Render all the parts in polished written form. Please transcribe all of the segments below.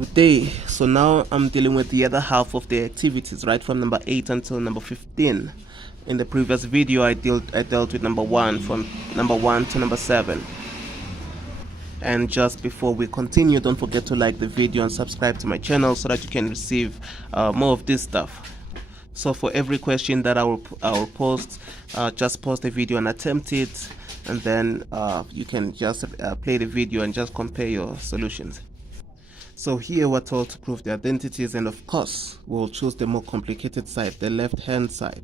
Good day. So now I'm dealing with the other half of the activities, right, from number 8 until number 15. In the previous video I dealt with number 1, from number 1 to number 7. And just before we continue, don't forget to like the video and subscribe to my channel so that you can receive more of this stuff. So for every question that I will post, just pause the video and attempt it, and then you can just play the video and just compare your solutions. So here we're told to prove the identities, and of course we'll choose the more complicated side, the left hand side.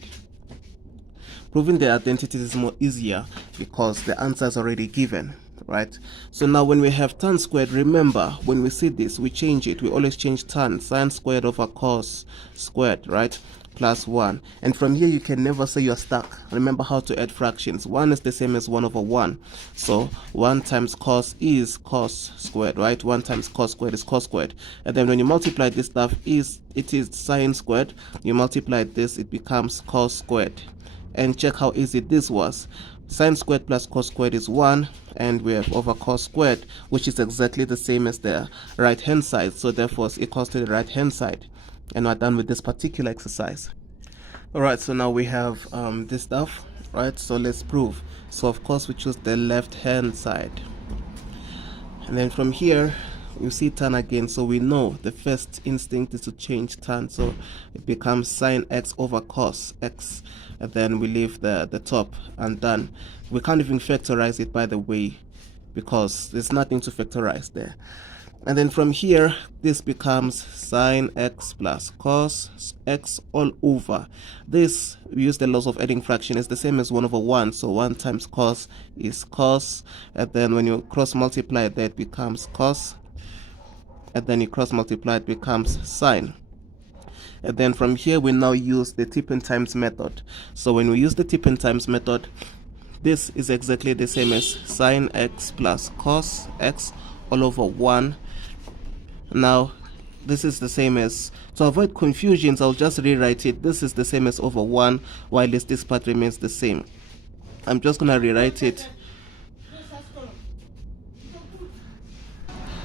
Proving the identities is more easier because the answer is already given, right? So now when we have tan squared, remember when we see this we change it. We always change tan, sine squared over cos squared, right, plus 1. And from here you can never say you're stuck. Remember how to add fractions. 1 is the same as 1 over 1. So 1 times cos is cos squared, right? 1 times cos squared is cos squared. And then when you multiply this stuff, it is sine squared. You multiply this, it becomes cos squared. And check how easy this was. Sine squared plus cos squared is 1, and we have over cos squared, which is exactly the same as the right hand side. So therefore it's equals to the right hand side. And we're done with this particular exercise. Alright, so now we have this stuff, right? So let's prove. So of course we choose the left hand side, and then from here you see tan again, so we know the first instinct is to change tan, so it becomes sine x over cos x, and then we leave the top undone. We can't even factorize it, by the way, because there's nothing to factorize there. And then from here this becomes sine x plus cos x all over this. We use the laws of adding fraction. It's the same as 1 over 1, so 1 times cos is cos, and then when you cross multiply that becomes cos, and then you cross multiply it becomes sine. And then from here we now use the tip times method. So when we use the tip times method, this is exactly the same as sine x plus cos x all over 1. Now this is the same as, to avoid confusions, I'll just rewrite it. This is the same as over 1, while this part remains the same. I'm just gonna rewrite it.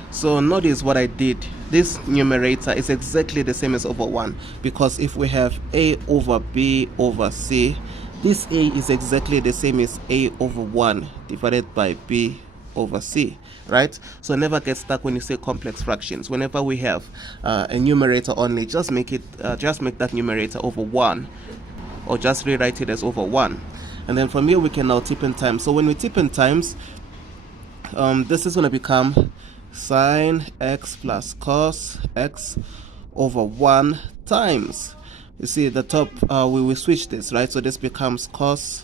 So notice what I did. This numerator is exactly the same as over 1, because if we have a over b over c, this a is exactly the same as a over 1 divided by b over c, right? So never get stuck when you say complex fractions. Whenever we have a numerator only, just make that numerator over 1, or just rewrite it as over 1. And then from here we can now tip in times. So when we tip in times, this is going to become sine x plus cos x over 1 times, you see the top, we will switch this, right? So this becomes cos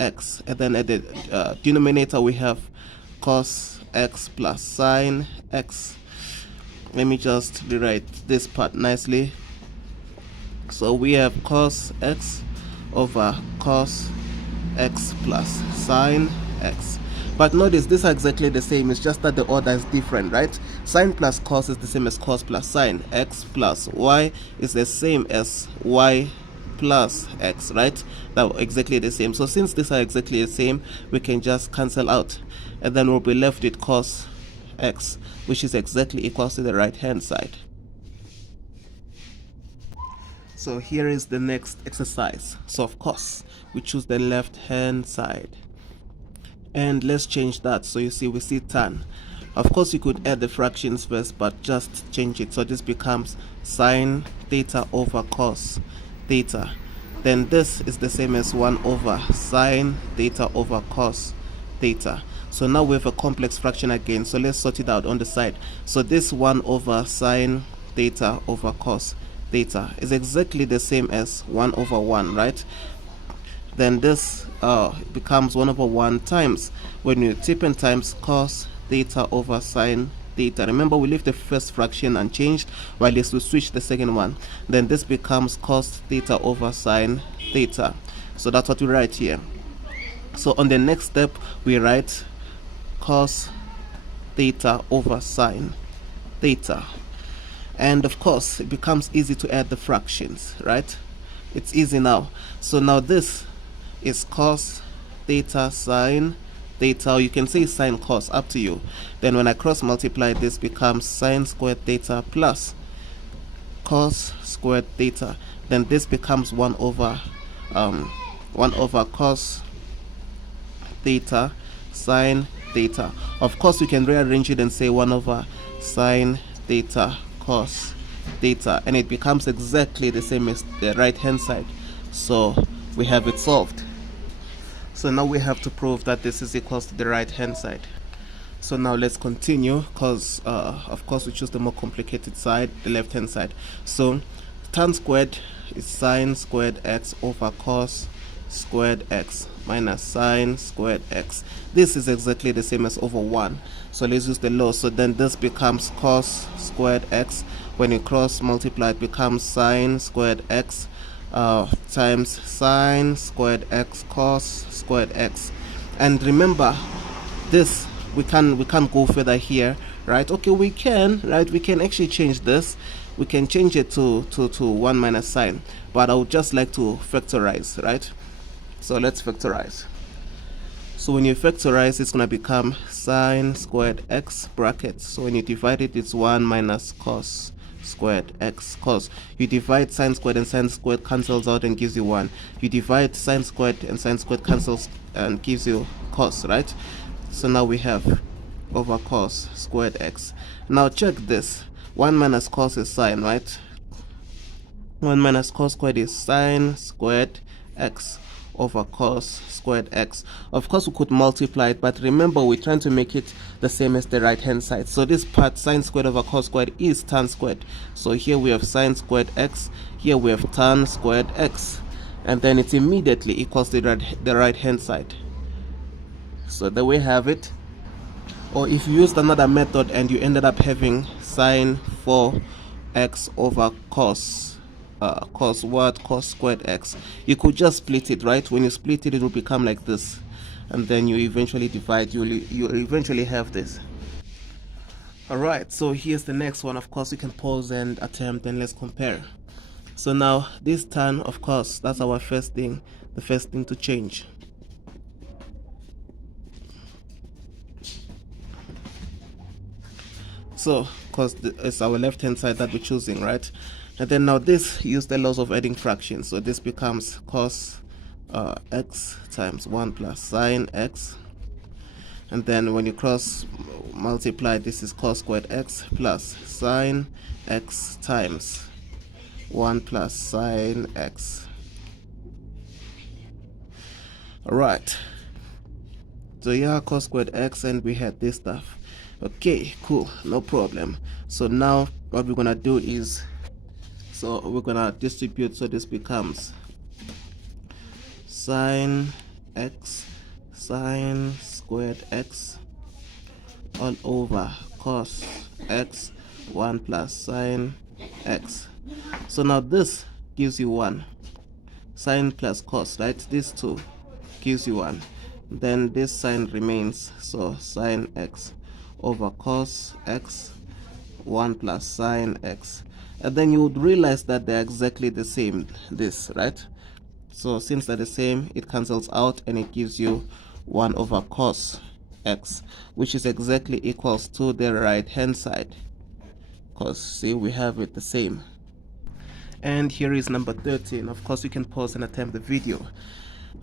x, and then at the denominator we have cos x plus sine x. Let me just rewrite this part nicely. So we have cos x over cos x plus sine x. But notice these are exactly the same, it's just that the order is different, right? Sine plus cos is the same as cos plus sine. X plus y is the same as y plus x, right? Now exactly the same. So since these are exactly the same, we can just cancel out, and then we'll be left with cos x, which is exactly equal to the right hand side. So here is the next exercise. So of course we choose the left hand side, and let's change that. So you see we see tan. Of course you could add the fractions first, but just change it. So this becomes sine theta over cos theta. Then this is the same as 1 over sine theta over cos theta. So now we have a complex fraction again, so let's sort it out on the side. So this 1 over sine theta over cos theta is exactly the same as 1 over 1, right? Then this becomes 1 over 1 times, when you tip in times, cos theta over sine theta. Remember we leave the first fraction unchanged, while we switch the second one. Then this becomes cos theta over sine theta. So that's what we write here. So on the next step we write cos theta over sine theta, and of course it becomes easy to add the fractions, right? It's easy now. So now this is cos theta sine theta, or you can say sine cos, up to you. Then when I cross multiply, this becomes sine squared theta plus cos squared theta. Then this becomes 1 over cos theta sine theta. Of course, we can rearrange it and say 1 over sine theta cos theta, and it becomes exactly the same as the right hand side. So we have it solved. So now we have to prove that this is equals to the right hand side. So now let's continue, because of course we choose the more complicated side, the left hand side. So tan squared is sine squared x over cos squared x minus sine squared x. This is exactly the same as over 1. So let's use the law. So then this becomes cos squared x. When you cross multiply, it becomes sine squared x times sine squared x cos squared x. And remember, this we can't go further here, right? Okay, we can, right? We can actually change this. We can change it to 1 minus sine, but I would just like to factorize, right? So let's factorize. So when you factorize, it's going to become sine squared x bracket. So when you divide it, it's 1 minus cos squared x cos. You divide sine squared and sine squared cancels out and gives you 1. You divide sine squared and sine squared cancels and gives you cos, right? So now we have over cos squared x. Now check this. 1 minus cos is sine, right? 1 minus cos squared is sine squared x over cos squared x. Of course, we could multiply it, but remember, we're trying to make it the same as the right hand side. So this part, sine squared over cos squared, is tan squared. So here we have sine squared x, here we have tan squared x, and then it immediately equals the right hand side. So there we have it. Or if you used another method and you ended up having sine 4x over cos squared x, you could just split it, right? When you split it, it will become like this, and then you eventually divide, you eventually have this. All right, so here's the next one. Of course, you can pause and attempt, and let's compare. So now this tan, of course, that's our first thing, the first thing to change. So because it's our left hand side that we're choosing, right? And then now this, use the laws of adding fractions. So this becomes cos x times 1 plus sine x. And then when you cross multiply, this is cos squared x plus sine x times 1 plus sine x. Alright. So yeah, cos squared x, and we had this stuff. Okay, cool, no problem. So now what we're gonna do is, so we're gonna distribute, so this becomes sine x sine squared x all over cos x 1 plus sine x. So now this gives you 1, sine plus cos, right? This 2 gives you 1. Then this sine remains, so sine x over cos x 1 plus sine x. And then you would realize that they're exactly the same, this, right? So since they're the same, it cancels out and it gives you 1 over cos x, which is exactly equals to the right hand side, because see, we have it the same. And here is number 13. Of course, you can pause and attempt the video.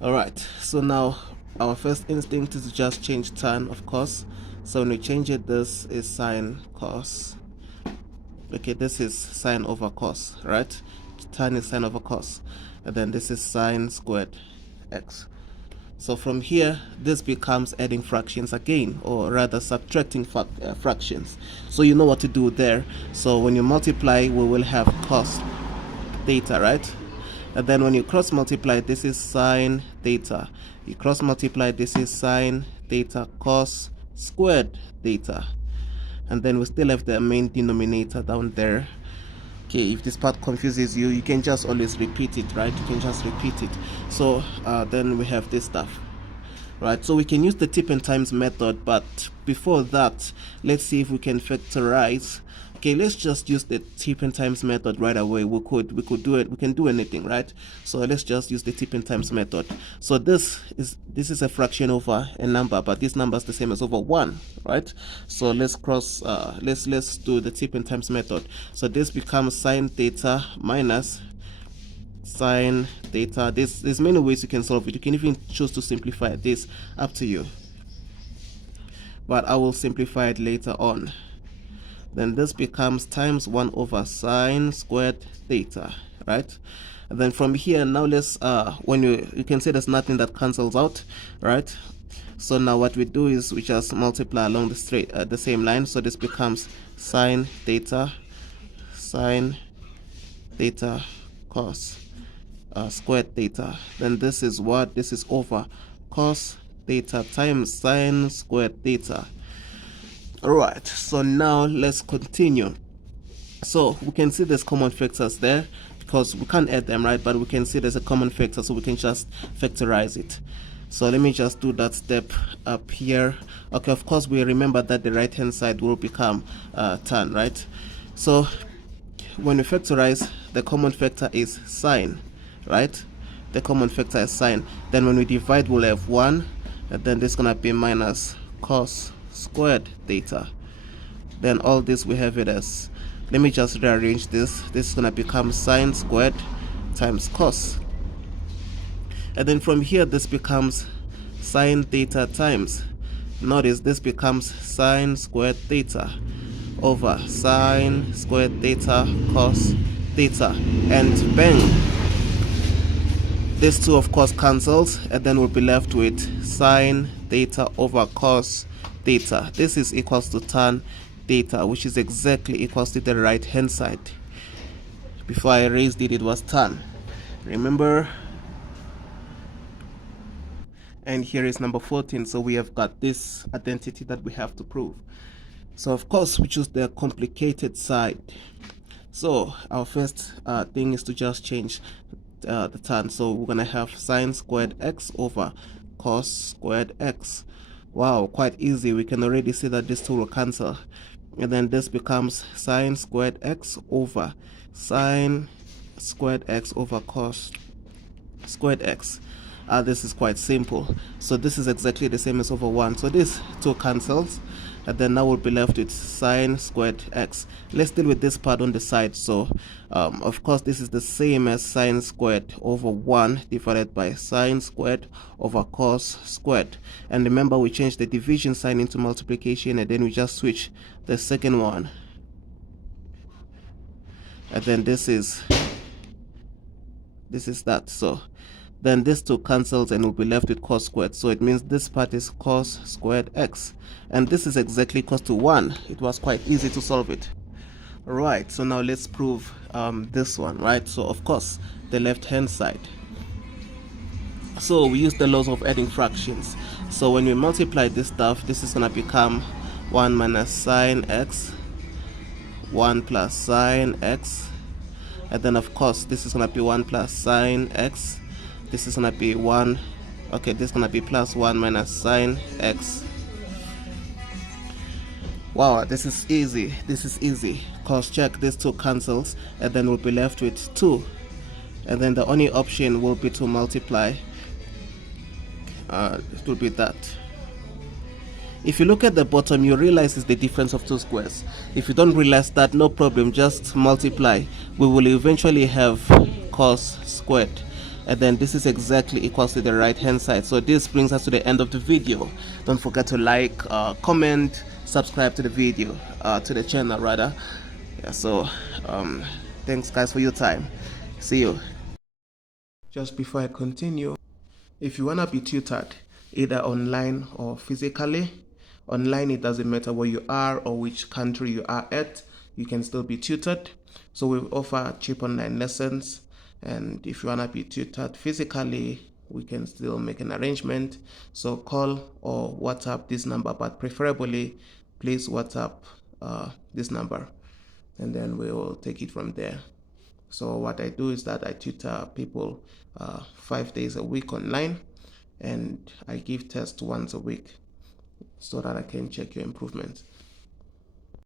All right, so now our first instinct is to just change tan, of course. So when we change it, this is sine cos. Okay, this is sine over cos, right? Tan is sine over cos. And then this is sine squared x. So from here, this becomes adding fractions again, or rather subtracting fractions. So you know what to do there. So when you multiply, we will have cos theta, right? And then when you cross multiply, this is sine theta. You cross multiply, this is sine theta cos squared theta. And then we still have the main denominator down there. Okay, if this part confuses you, you can just always repeat it, right? You can just repeat it. So then we have this stuff, right? So we can use the tip and times method, but before that, let's see if we can factorize. Okay, let's just use the tipping times method right away. We could do it. We can do anything, right? So let's just use the tipping times method. So this is a fraction over a number, but this number is the same as over 1, right? So let's let's do the tipping times method. So this becomes sine theta minus sine theta. There's many ways you can solve it. You can even choose to simplify this, up to you, but I will simplify it later on. Then this becomes times 1 over sine squared theta, right? And then from here, now let's when you can see there's nothing that cancels out, right? So now what we do is we just multiply along the same line. So this becomes sine theta cos squared theta. Then this is what? This is over cos theta times sine squared theta. Alright, so now let's continue. So we can see there's common factors there because we can't add them, right? But we can see there's a common factor, so we can just factorize it. So let me just do that step up here. Okay, of course we remember that the right hand side will become tan, right? So when we factorize, the common factor is sine, right? The common factor is sine. Then when we divide, we'll have 1, and then this is gonna be minus cos squared theta. Then all this we have it as, let me just rearrange this. This is gonna become sine squared times cos, and then from here this becomes sine theta times, notice this becomes sine squared theta over sine squared theta cos theta, and bang, this 2 of course cancels, and then we'll be left with sine theta over cos theta. This is equals to tan theta, which is exactly equals to the right hand side. Before I erased it, it was tan, remember? And here is number 14. So we have got this identity that we have to prove. So of course we choose the complicated side. So our first thing is to just change the tan. So we're gonna have sine squared x over cos squared x. Wow, quite easy. We can already see that this 2 will cancel, and then this becomes sine squared x over sine squared x over cos squared x. This is quite simple. So this is exactly the same as over 1. So this 2 cancels, and then now we'll be left with sine squared x. Let's deal with this part on the side. So of course this is the same as sine squared over 1 divided by sine squared over cos squared. And remember, we changed the division sign into multiplication, and then we just switch the second one, and then this is that. So then this 2 cancels, and we'll be left with cos squared. So it means this part is cos squared x, and this is exactly equals to 1. It was quite easy to solve it. Right, so now let's prove this one, right? So of course the left hand side. So we use the laws of adding fractions. So when we multiply this stuff, this is gonna become 1 minus sine x, 1 plus sine x, and then of course this is gonna be 1 plus sine x. This is gonna be 1, okay, this is gonna be plus 1 minus sine x. Wow, this is easy. This is easy. Cause check, this 2 cancels, and then we'll be left with 2, and then the only option will be to multiply. It will be that. If you look at the bottom, you realize it's the difference of 2 squares. If you don't realize that, no problem, just multiply. We will eventually have cos squared, and then this is exactly equals to the right hand side. So this brings us to the end of the video. Don't forget to like, comment, subscribe to the video, to the channel rather. Yeah, so thanks guys for your time. See you. Just before I continue, if you wanna be tutored either online or physically, online it doesn't matter where you are or which country you are at, you can still be tutored. So we offer cheap online lessons, and if you wanna be tutored physically, we can still make an arrangement. So call or WhatsApp this number, but preferably please WhatsApp this number, and then we will take it from there. So what I do is that I tutor people 5 days a week online, and I give tests once a week so that I can check your improvements.